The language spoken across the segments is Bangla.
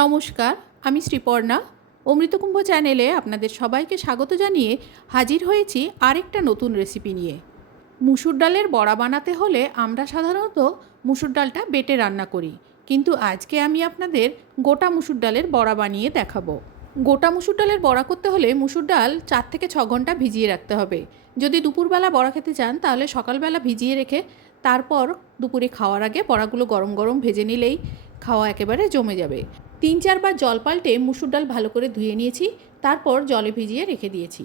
নমস্কার, আমি শ্রীপর্ণা। অমৃতকুম্ভ চ্যানেলে আপনাদের সবাইকে স্বাগত জানিয়ে হাজির হয়েছি আরেকটা নতুন রেসিপি নিয়ে। মুসুর ডালের বড়া বানাতে হলে আমরা সাধারণত মুসুর ডালটা বেটে রান্না করি। কিন্তু আজকে আমি আপনাদের গোটা মুসুর ডালের বড়া বানিয়ে দেখাবো। গোটা মুসুর ডালের বড়া করতে হলে মুসুর ডাল চার থেকে ছ ঘণ্টা ভিজিয়ে রাখতে হবে। যদি দুপুরবেলা বড়া খেতে চান, তাহলে সকালবেলা ভিজিয়ে রেখে তারপর দুপুরে খাওয়ার আগে বড়াগুলো গরম গরম ভেজে নিলেই খাওয়া একেবারে জমে যাবে। তিন চারবার জল পাল্টে মুসুর ডাল ভালো করে ধুয়ে নিয়েছি, তারপর জলে ভিজিয়ে রেখে দিয়েছি।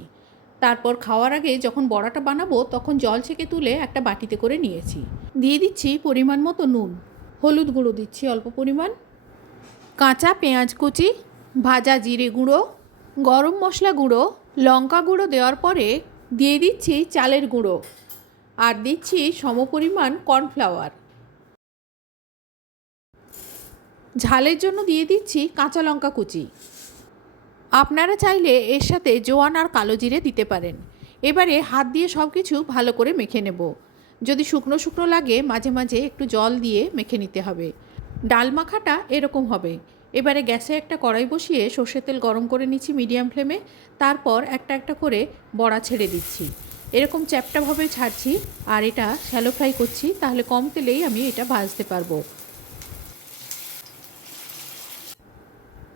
তারপর খাওয়ার আগে যখন বড়াটা বানাবো, তখন জল ছেঁকে তুলে একটা বাটিতে করে নিয়েছি। দিয়ে দিচ্ছি পরিমাণ মতো নুন। হলুদ গুঁড়ো দিচ্ছি অল্প পরিমাণ। কাঁচা পেঁয়াজ কুচি, ভাজা জিরে গুঁড়ো, গরম মশলা গুঁড়ো, লঙ্কা গুঁড়ো দেওয়ার পরে দিয়ে দিচ্ছি চালের গুঁড়ো। আর দিচ্ছি সমপরিমাণ কর্নফ্লাওয়ার। ঝালের জন্য দিয়ে দিচ্ছি কাঁচা লঙ্কা কুচি। আপনারা চাইলে এর সাথে জোয়ান আর কালো জিরে দিতে পারেন। এবারে হাত দিয়ে সব কিছু ভালো করে মেখে নেব। যদি শুকনো শুকনো লাগে, মাঝে মাঝে একটু জল দিয়ে মেখে নিতে হবে। ডাল মাখাটা এরকম হবে। এবারে গ্যাসে একটা কড়াই বসিয়ে সর্ষের তেল গরম করে নিচ্ছি মিডিয়াম ফ্লেমে। তারপর একটা একটা করে বড়া ছেড়ে দিচ্ছি। এরকম চ্যাপটাভাবে ছাড়ছি আর এটা শ্যালো ফ্রাই করছি, তাহলে কম তেলেই আমি এটা ভাজতে পারব।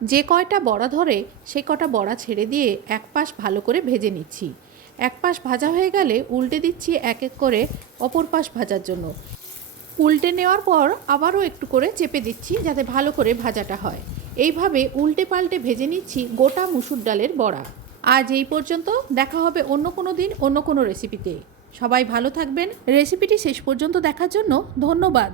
যে কয়টা বড়া ধরে, সে কটা বড়া ছেড়ে দিয়ে এক পাশ ভালো করে ভেজে নিচ্ছি। এক পাশ ভাজা হয়ে গেলে উল্টে দিচ্ছি এক এক করে অপর পাশ ভাজার জন্য। উল্টে নেওয়ার পর আবারও একটু করে চেপে দিচ্ছি যাতে ভালো করে ভাজাটা হয়। এইভাবে উল্টে পাল্টে ভেজে নিচ্ছি গোটা মুসুর ডালের বড়া। আজ এই পর্যন্ত, দেখা হবে অন্য কোনো দিন, অন্য কোনো রেসিপিতে সবাই ভালো থাকবেন। রেসিপিটি শেষ পর্যন্ত দেখার জন্য ধন্যবাদ।